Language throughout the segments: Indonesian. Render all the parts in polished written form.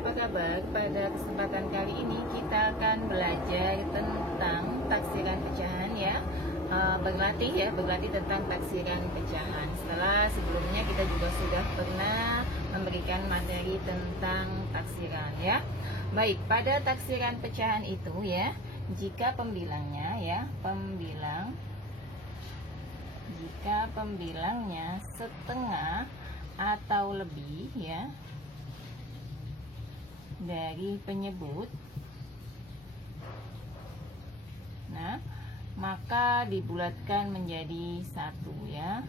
apa kabar? Pada kesempatan kali ini kita akan belajar tentang taksiran pecahan ya. Berlatih tentang taksiran pecahan. Setelah sebelumnya kita juga sudah pernah memberikan materi tentang taksiran ya. Baik, pada taksiran pecahan itu ya, jika pembilangnya ya, jika pembilangnya setengah atau lebih ya dari penyebut, nah maka dibulatkan menjadi satu ya,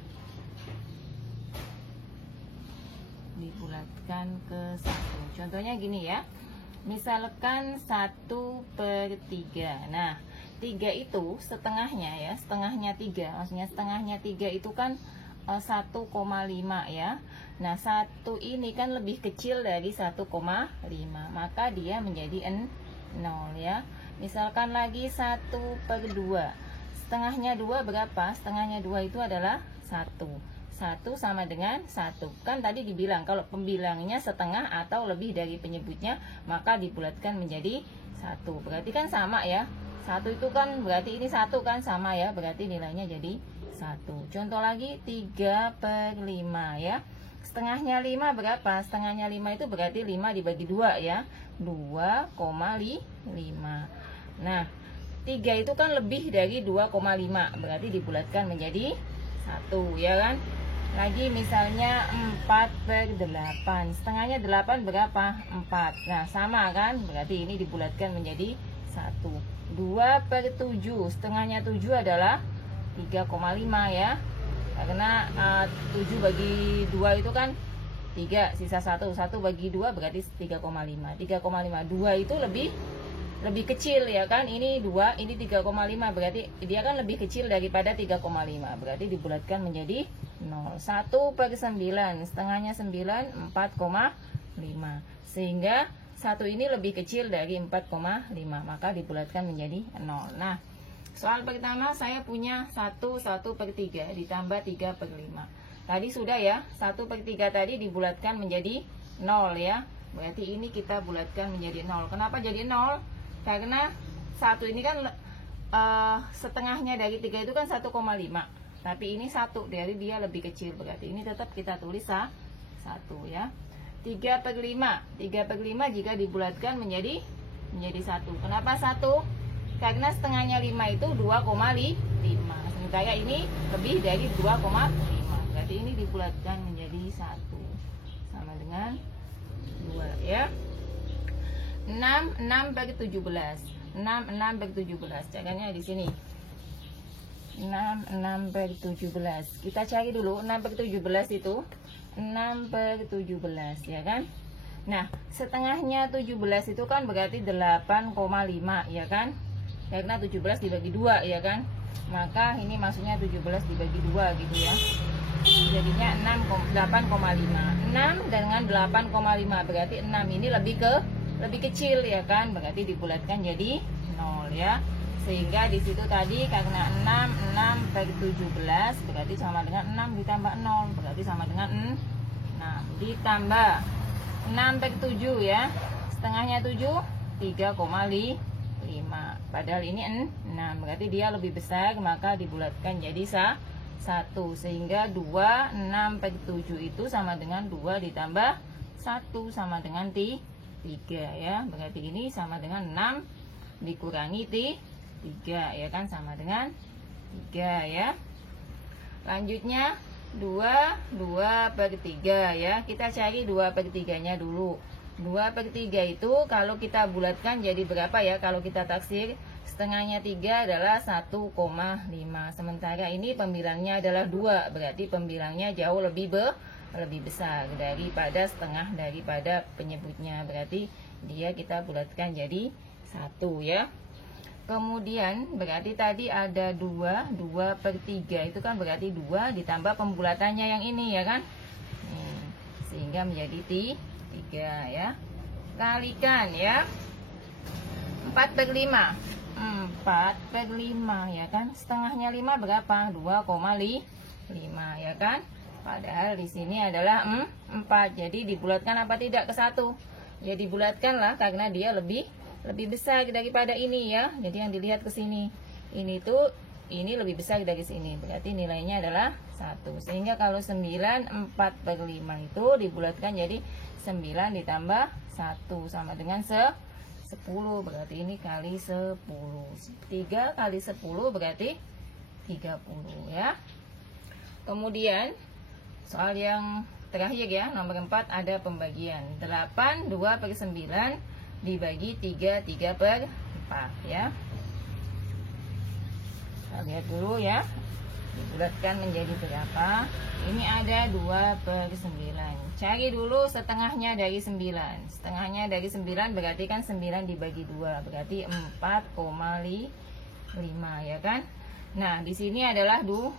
dibulatkan ke satu. Contohnya gini ya, misalkan 1/3. Nah 3 itu setengahnya ya, setengahnya 3, maksudnya setengahnya 3 itu kan 1,5 ya. Nah 1 ini kan lebih kecil dari 1,5, maka dia menjadi 0 ya. Misalkan lagi 1/2, setengahnya 2 berapa? Setengahnya 2 itu adalah 1 sama dengan 1. Kan tadi dibilang kalau pembilangnya setengah atau lebih dari penyebutnya, maka dibulatkan menjadi 1. Berarti kan sama ya, 1 itu kan berarti ini 1 kan, sama ya, berarti nilainya jadi 1. Contoh lagi 3/5 ya. Setengahnya 5 berapa? Setengahnya 5 itu berarti 5 dibagi 2 ya, 2,5. Nah 3 itu kan lebih dari 2,5, berarti dibulatkan menjadi 1 ya kan. Lagi misalnya 4/8, setengahnya 8 berapa? 4. Nah sama kan, berarti ini dibulatkan menjadi 1. 2/7, setengahnya 7 adalah 3,5 ya, karena 7 bagi 2 itu kan 3, sisa 1 bagi 2 berarti 3,5. 2 itu lebih kecil ya kan, ini 2, ini 3,5, berarti dia kan lebih kecil daripada 3,5, berarti dibulatkan menjadi 0. 1/9, setengahnya 9, 4,5, sehingga 1 ini lebih kecil dari 4,5, maka dibulatkan menjadi 0. Nah soal pertama saya punya 1/3 ditambah 3/5. Tadi sudah ya, 1/3 tadi dibulatkan menjadi 0 ya, berarti ini kita bulatkan menjadi 0. Kenapa jadi 0? Karena 1 ini kan setengahnya dari 3 itu kan 1,5, tapi ini 1, dari dia lebih kecil, berarti ini tetap kita tulis 1 ya. 3/5 jika dibulatkan menjadi 1. Kenapa 1? Karena setengahnya 5 itu 2,5, sementara ini lebih dari 2,5, berarti ini dibulatkan menjadi 1 sama dengan 2 ya. 6/17, caranya di sini. 6/17, kita cari dulu 6/17 itu 6/17 ya kan. Nah setengahnya 17 itu kan berarti 8,5 ya kan, karena 17 dibagi 2 ya kan, maka ini maksudnya 17 dibagi 2 gitu ya, jadinya 8,5. 6 dengan 8,5 berarti 6 ini lebih kecil ya kan, berarti dibulatkan jadi 0 ya. Sehingga di situ tadi karena 6/17 berarti sama dengan 6 ditambah 0, berarti sama dengan 6 ditambah 6/7 ya, setengahnya 7, 3,5, padahal ini 6, berarti dia lebih besar, maka dibulatkan jadi 1, sehingga 6/7 itu sama dengan 2 ditambah 1 sama dengan 3 ya, berarti ini sama dengan 6 dikurangi 3 ya kan, sama dengan 3 ya. Lanjutnya 2/3 ya, kita cari 2/3 nya dulu. 2/3 itu kalau kita bulatkan jadi berapa ya, kalau kita taksir setengahnya 3 adalah 1,5, sementara ini pembilangnya adalah 2, berarti pembilangnya jauh lebih besar daripada setengah daripada penyebutnya, berarti dia kita bulatkan jadi 1 ya. Kemudian berarti tadi ada 2/3 itu kan berarti 2 ditambah pembulatannya yang ini ya kan, sehingga menjadi 3 ya. Kalikan ya, 4/5 ya kan, setengahnya 5 berapa? 2,5 ya kan, padahal di sini adalah 4, jadi dibulatkan apa tidak ke 1? Ya dibulatkan lah karena dia lebih besar daripada ini ya. Jadi yang dilihat ke sini. Ini lebih besar dari sini. Berarti nilainya adalah 1. Sehingga kalau 9 4/5 itu dibulatkan jadi 9 ditambah 1 sama dengan 10. Berarti ini kali 10. 3 kali 10 berarti 30 ya. Kemudian soal yang terakhir ya, nomor 4 ada pembagian. 8 2/9 dibagi 3 3/4 ya. Kita lihat dulu ya, dibulatkan menjadi berapa. Ini ada 2/9. Cari dulu setengahnya dari 9. Setengahnya dari 9 berarti kan 9 dibagi 2, berarti 4,5 ya kan. Nah di sini adalah 2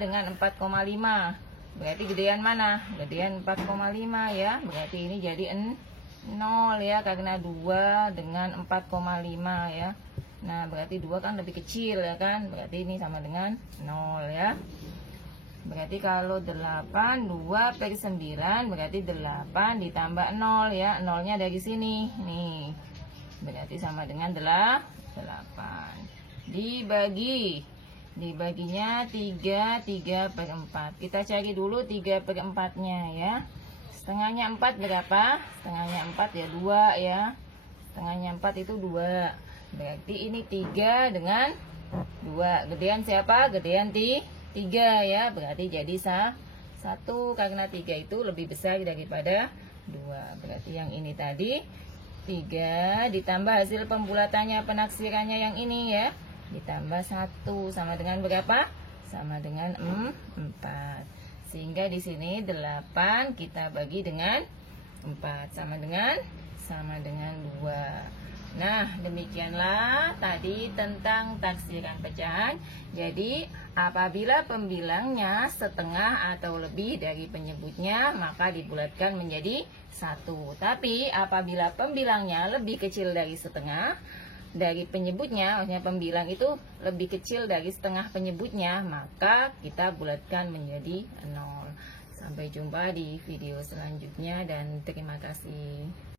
dengan 4,5. Berarti gedean mana? Gedean 4,5 ya. Berarti ini jadi 0 ya, karena 2 dengan 4,5 ya. Nah berarti 2 kan lebih kecil ya kan. Berarti ini sama dengan 0 ya. Berarti kalau 8 2/9 berarti 8 ditambah 0 ya. 0-nya dari sini nih. Berarti sama dengan 8. Dibaginya 3/4. Kita cari dulu 3/4-nya ya. Setengahnya 4 berapa? Setengahnya 4 ya 2 ya. Setengahnya 4 itu 2. Berarti ini 3 dengan 2. Gedean siapa? Gedean 3 ya. Berarti jadi 1 karena 3 itu lebih besar daripada 2. Berarti yang ini tadi 3 ditambah hasil pembulatannya, penaksirannya yang ini ya. Ditambah 1 sama dengan berapa? Sama dengan 4. Sehingga di sini 8 kita bagi dengan 4 sama dengan 2. Nah, demikianlah tadi tentang taksiran pecahan. Jadi, apabila pembilangnya setengah atau lebih dari penyebutnya, maka dibulatkan menjadi 1. Tapi, apabila pembilangnya lebih kecil dari setengah dari penyebutnya, maksudnya pembilang itu lebih kecil dari setengah penyebutnya, maka kita bulatkan menjadi 0. Sampai jumpa di video selanjutnya dan terima kasih.